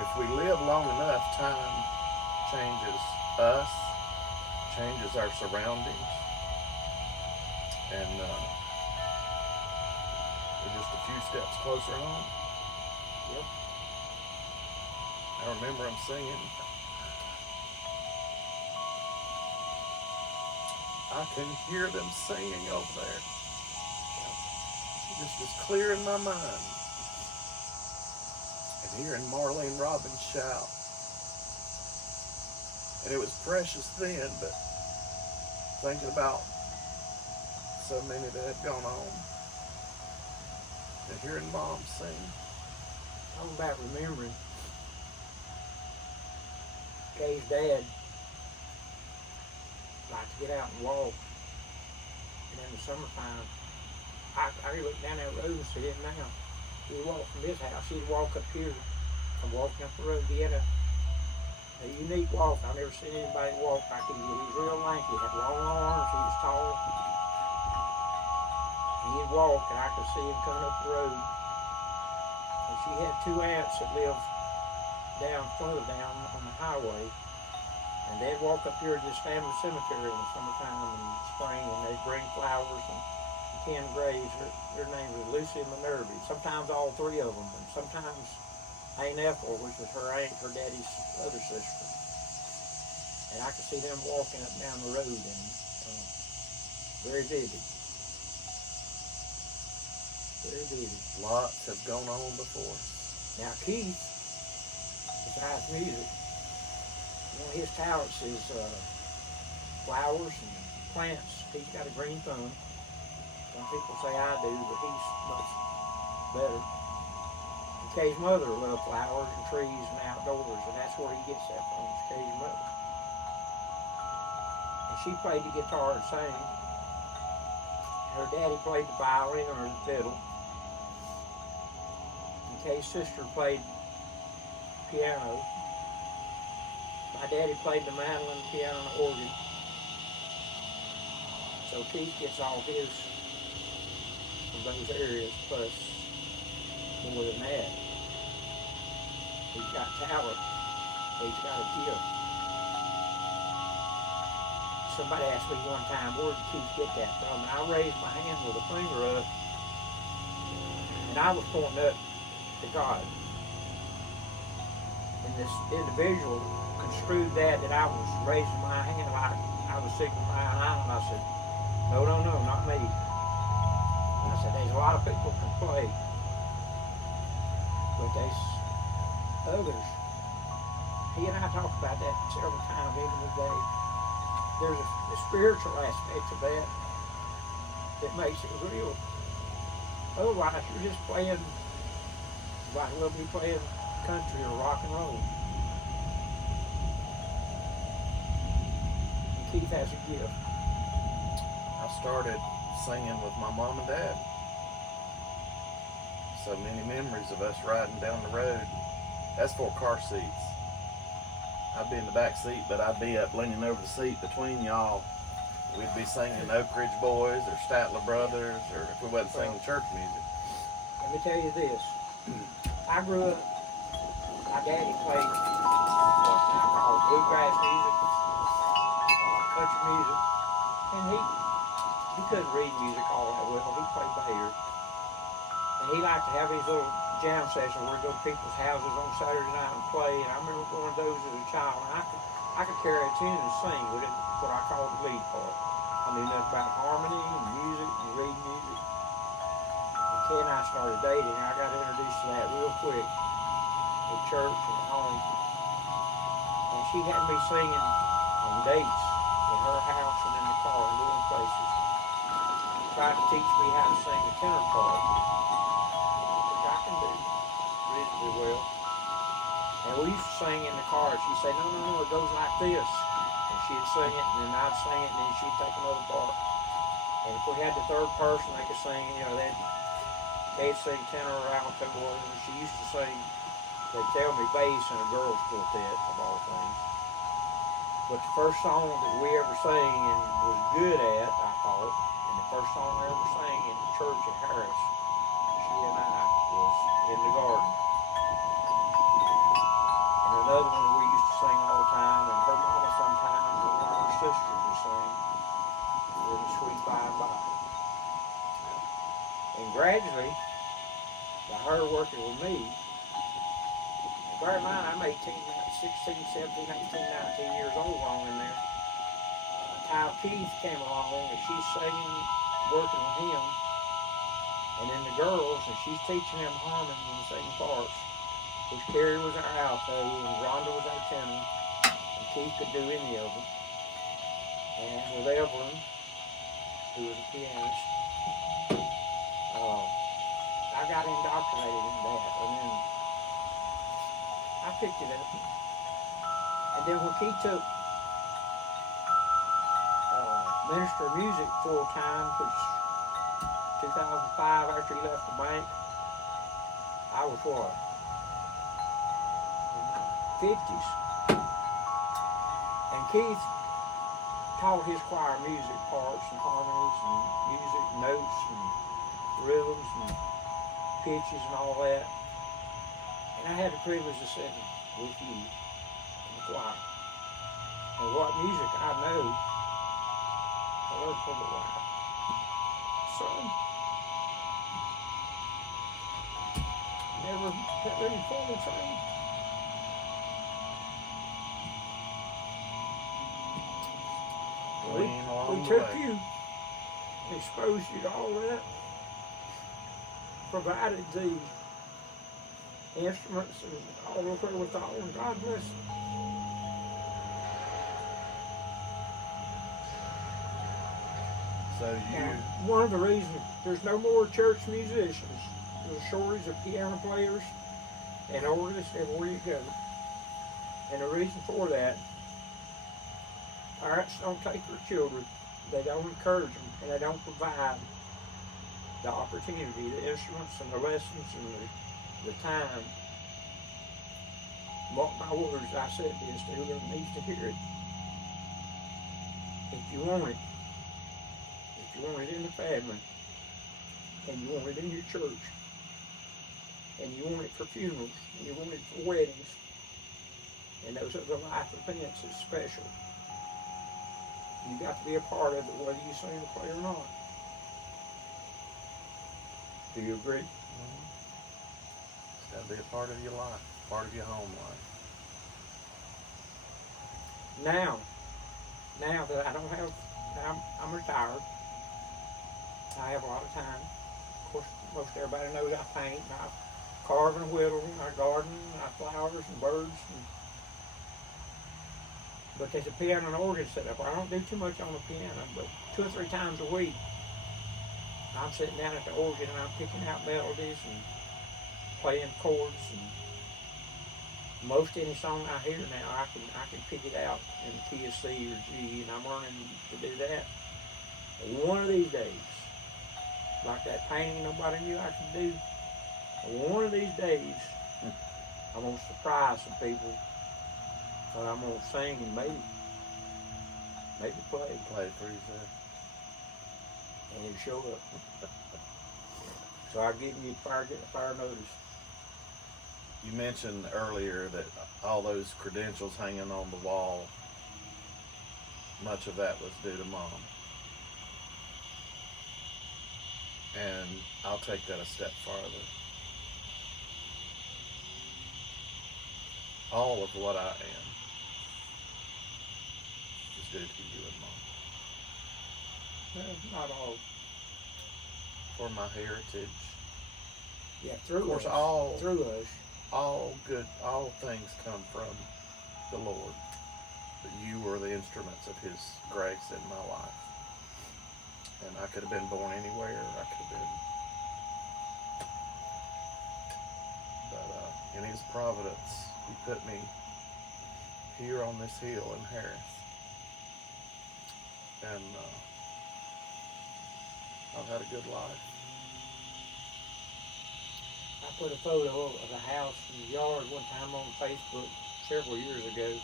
if we live long enough, time changes us, changes our surroundings, and we're just a few steps closer home. Yep. I remember them singing. I can hear them singing over there. Just as clear in my mind. And hearing Marlene Robbins shout. And it was precious then, but thinking about so many that had gone on. And hearing Mom sing. Talking about remembering. Kay's dad liked to get out and walk. And in the summertime, I look down that road and see it now. He'd walk from his house, he'd walk up here. I'm walking up the road. He had a unique walk. I've never seen anybody walk like he did. He was real lanky, had long arms, he was tall. And he'd walk, and I could see him coming up the road. And she had two aunts that lived further down on the highway. And they'd walk up here to this family cemetery in the summertime and spring, and they'd bring flowers and 10 graves. Their names were Lucy and Minerva. Sometimes all three of them, and sometimes Aunt Ethel, which was her aunt, her daddy's other sister. And I could see them walking up down the road, and very vivid. Very vivid. Lots have gone on before. Now Keith, besides music, one of his talents is flowers and plants. He's got a green thumb. Some people say I do, but he's much better. And Kay's mother loved flowers and trees and outdoors, and that's where he gets that from, is Kay's mother. And she played the guitar and sang. Her daddy played the violin or the fiddle. And Kay's sister played piano. My daddy played the mandolin, piano, and the organ. So Keith gets all his from those areas, plus more than that. He's got talent. He's got a gift. Somebody asked me one time, where did Keith get that from? And I raised my hand with a finger up, and I was pointing up to God. And this individual construed that I was raising my hand like I was signifying out. I said, no, not me. And I said, there's a lot of people can play, but there's others. He and I talked about that several times even today. There's a spiritual aspect of that that makes it real. Otherwise, you're just playing, might as well be playing country or rock and roll. Keith has a gift. I started singing with my mom and dad. So many memories of us riding down the road. That's for car seats. I'd be in the back seat, but I'd be up leaning over the seat between y'all. We'd be singing Oak Ridge Boys or Statler Brothers, or if we wasn't singing church music. Let me tell you this. I grew up, my daddy played what's now called bluegrass music, country music, and he couldn't read music all that well. He played by ear. And he liked to have his little jam session where he'd go to people's houses on Saturday night and play. And I remember going to those as a child, and I could carry a tune and sing with it, what I call the lead part. I knew nothing about harmony and music and reading music. And Kay and I started dating, and I got introduced to that real quick at church and at home. And she had me singing on dates in her house and in the car and going places. Tried to teach me how to sing the tenor part, which I can do reasonably well. And we used to sing in the car. She'd say, no, it goes like this. And she'd sing it, and then I'd sing it, and then she'd take another part. And if we had the third person, they could sing, they'd sing tenor or alto, or she used to sing, they'd tell me bass in a girls' quartet, of all things. But the first song that we ever sang and was good at, I thought, and the first song I ever sang in the church at Harris, she and I, was In the Garden. And another one we used to sing all the time, and her mama sometimes, or one of her sisters would sing, In the Sweet By and By. And gradually, by her working with me, bear in mind I'm 18, 16, 17, 18, 19 years old along in there. Kyle Keith came along and she's singing, working with him, and then the girls, and she's teaching them harmony and singing parts, which Carrie was our alto and Rhonda was our tenor, and Keith could do any of them. And with Evelyn, who was a pianist, I got indoctrinated in that, and then I picked it up. And then when Keith took Minister of Music full time, which 2005 after he left the bank, I was what? In my 50s. And Keith taught his choir music parts and harmonies and music notes and rhythms and pitches and all that. And I had the privilege of sitting with you in the choir. And what music I know, I learned from the wife. So, never had any formal training. We took you, exposed you to all that, provided the instruments and all the wherewithal, and God bless them. So And one of the reasons there's no more church musicians, there's a shortage of piano players and organists everywhere you go. And the reason for that, parents don't take their children, they don't encourage them, and they don't provide the opportunity, the instruments and the lessons and the time. Mark my words, I said this to whoever needs to hear it. If you want it, you want it in the family, and you want it in your church, and you want it for funerals, and you want it for weddings, and those other life events is special. You got to be a part of it, whether you sing or play or not. Do you agree? Mm-hmm. It's got to be a part of your life, part of your home life. Now that I don't have, I'm retired. I have a lot of time. Of course, most everybody knows I paint, and I carve and whittle, and I garden, and I flowers and birds. But there's a piano and organ set up. I don't do too much on the piano, but 2 or 3 times a week, I'm sitting down at the organ and I'm picking out melodies and playing chords. And most any song I hear now, I can pick it out in the key of C or G, and I'm learning to do that. But one of these days, like that painting nobody knew I could do, one of these days, I'm going to surprise some people. But I'm going to sing and maybe play. Play it for yourself. And it'll show up. So I'll give you fire notice. You mentioned earlier that all those credentials hanging on the wall, much of that was due to Mom. And I'll take that a step farther. All of what I am is due to you and Mom. Well, not all. For my heritage. Yeah, through Of course, us. Through us. all things come from the Lord. But you were the instruments of His grace in my life. And I could have been born anywhere. I could have been. But in His providence, He put me here on this hill in Harris. And I've had a good life. I put a photo of a house in the yard one time on Facebook several years ago.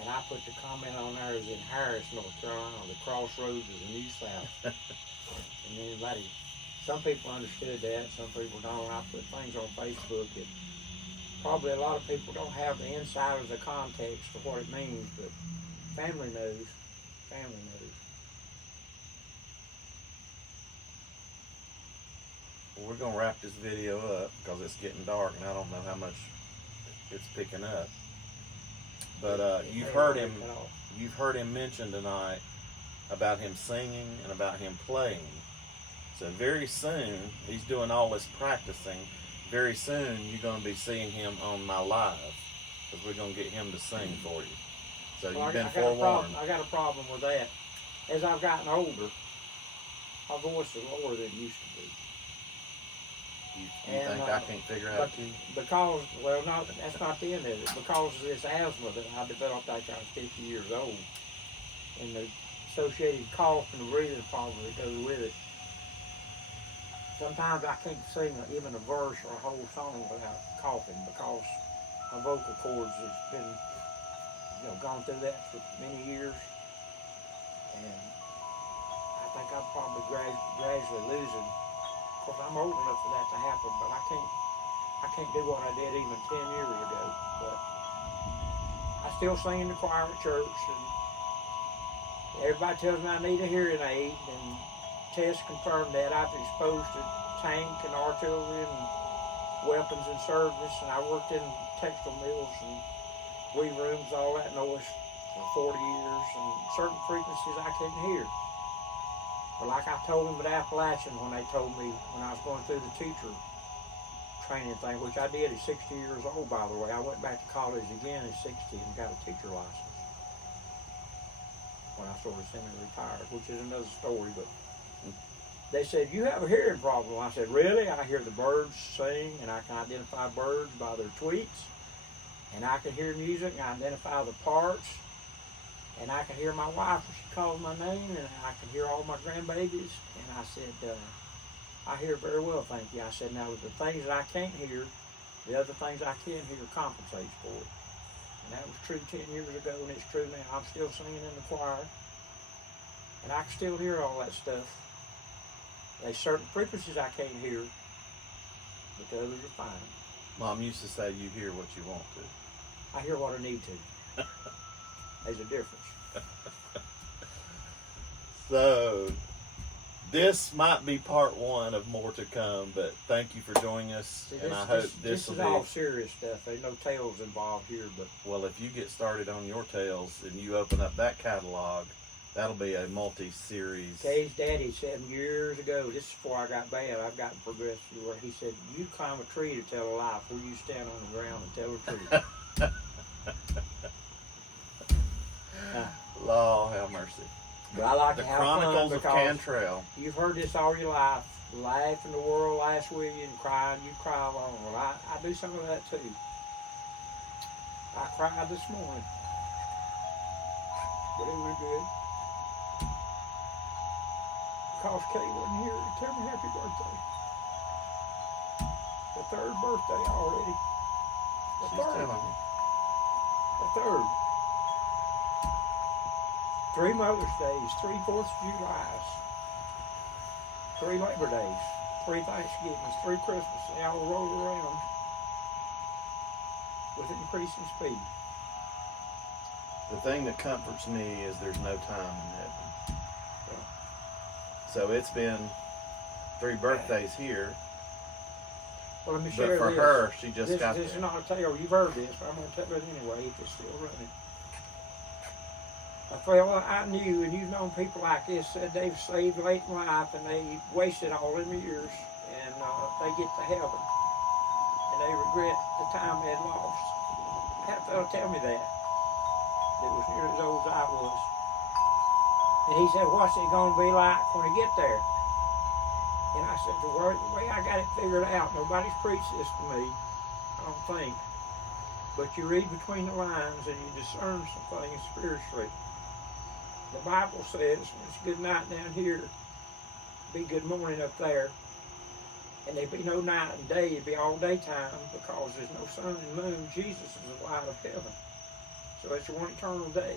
And I put the comment on there, it was in Harris, North Carolina, the crossroads of the New South. And anybody, some people understood that, some people don't. I put things on Facebook that probably a lot of people don't have the insight or the context of what it means, but family knows. Family knows. Well, we're gonna wrap this video up because it's getting dark and I don't know how much it's picking up. But you've heard him mention tonight about him singing and about him playing. So very soon, he's doing all this practicing. Very soon, you're going to be seeing him on my live because we're going to get him to sing for you. So Well, you've been I got forewarned. I got a problem with that. As I've gotten older, my voice is lower than it used to be. You And, think I can't figure out But key? because, well, no, that's not the end of it. Because of this asthma that I developed after I was 50 years old, and the associated cough and the breathing problem that goes with it, sometimes I can't sing even a verse or a whole song without coughing because my vocal cords has been, gone through that for many years, and I think I'm probably gradually losing. Of course, I'm old enough for that to happen, but I can't do what I did even 10 years ago. But I still sing in the choir at church, and everybody tells me I need a hearing aid, and tests confirm that. I've been exposed to tank and artillery and weapons in service, and I worked in textile mills and weave rooms, all that noise for 40 years, and certain frequencies I couldn't hear. But like I told them at Appalachian when they told me when I was going through the teacher training thing, which I did at 60 years old, by the way. I went back to college again at 60 and got a teacher license when I sort of semi-retired, which is another story. But they said, you have a hearing problem. I said, really? I hear the birds sing, and I can identify birds by their tweets, and I can hear music and identify the parts, and I can hear my wife when she calls my name, and I can hear all my grandbabies. And I said, I hear very well, thank you. I said, now the things that I can't hear, the other things I can hear compensates for it. And that was true 10 years ago, and it's true now. I'm still singing in the choir, and I can still hear all that stuff. There's certain frequencies I can't hear, but the others are fine. Mom used to say you hear what you want to. I hear what I need to. There's a difference. So, this might be part one of more to come, but thank you for joining us, See, and I hope this will is all serious stuff. There's no tales involved here, but well, if you get started on your tales and you open up that catalog, that'll be a multi-series. Kay's daddy said years ago, this is before I got bad, I've gotten progressive, where he said, you climb a tree to tell a lie before you stand on the ground and tell the truth. Lord have mercy. But I like The to have Chronicles fun of because Cantrell. you've heard this all your life. Laugh in the world laughs with you, and crying, you cry along. Well, I do some of that too. I cried this morning, but it was good. Because Kay wasn't here to tell me happy birthday. The third birthday already. She's telling you. The third. 3 Mother's Days, 3 4th of Julys, 3 Labor Days, 3 Thanksgivings, 3 Christmas. They all roll around with increasing speed. The thing that comforts me is there's no time in heaven. Yeah. So it's been 3 birthdays here, Well, let me but share for this. her, she just This got is there. not a tale. You've heard this, but I'm going to tell it anyway if it's still running. A fellow I knew, and you've known people like this, said they've saved late in life and they wasted all them years, and they get to heaven and they regret the time they had lost. I had a fellow tell me that was near as old as I was. And he said, what's it going to be like when we get there? And I said, the way I got it figured out, nobody's preached this to me, I don't think. But you read between the lines and you discern some things spiritually. The Bible says when it's good night down here, be good morning up there. And there'd be no night and day, it'd be all daytime because there's no sun and moon. Jesus is the light of heaven. So it's one eternal day.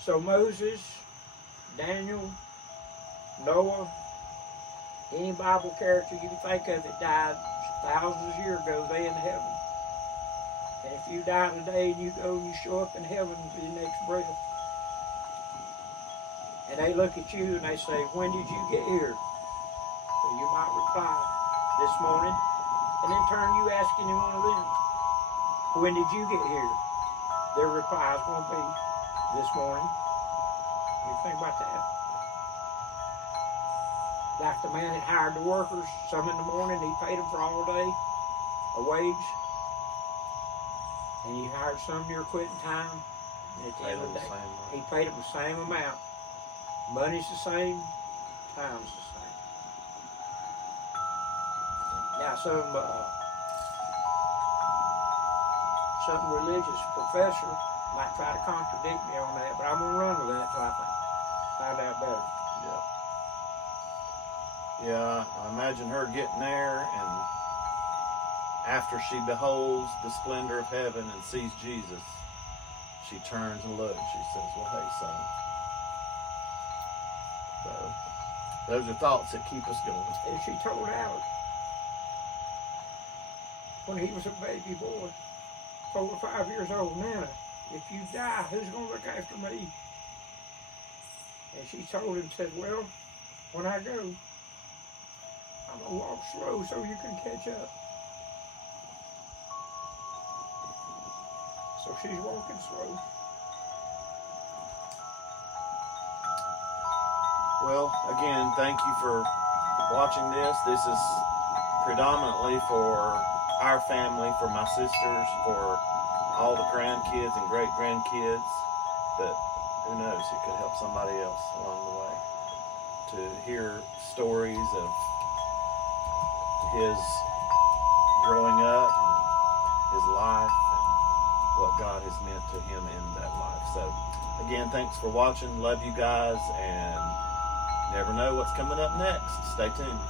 So Moses, Daniel, Noah, any Bible character you can think of that died thousands of years ago, they in heaven. And if you die today and you go and you show up in heaven for your next breath, and they look at you and they say, when did you get here? So you might reply, this morning. And in turn you ask any one of them, when did you get here? Their reply is going to be, this morning. You think about that? Like the man that hired the workers, some in the morning, he paid them for all day, a wage. And you hired some near quitting time, and at the end of the day, he paid them the same amount. Money's the same, time's the same. Now some religious professor might try to contradict me on that, but I'm gonna run with that till I find out better. Yeah, I imagine her getting there, and after she beholds the splendor of heaven and sees Jesus, she turns and looks. She says, well, hey, son. So, those are thoughts that keep us going. And she told Alex, when he was a baby boy, 4 or 5 years old, Nana, if you die, who's going to look after me? And she told him, said, well, when I go, I'm going to walk slow so you can catch up. So she's walking slow. Well, again, thank you for watching this. This is predominantly for our family, for my sisters, for all the grandkids and great-grandkids. But who knows, it could help somebody else along the way to hear stories of his growing up, and his life, and what God has meant to him in that life. So, again, thanks for watching. Love you guys, and never know what's coming up next. Stay tuned.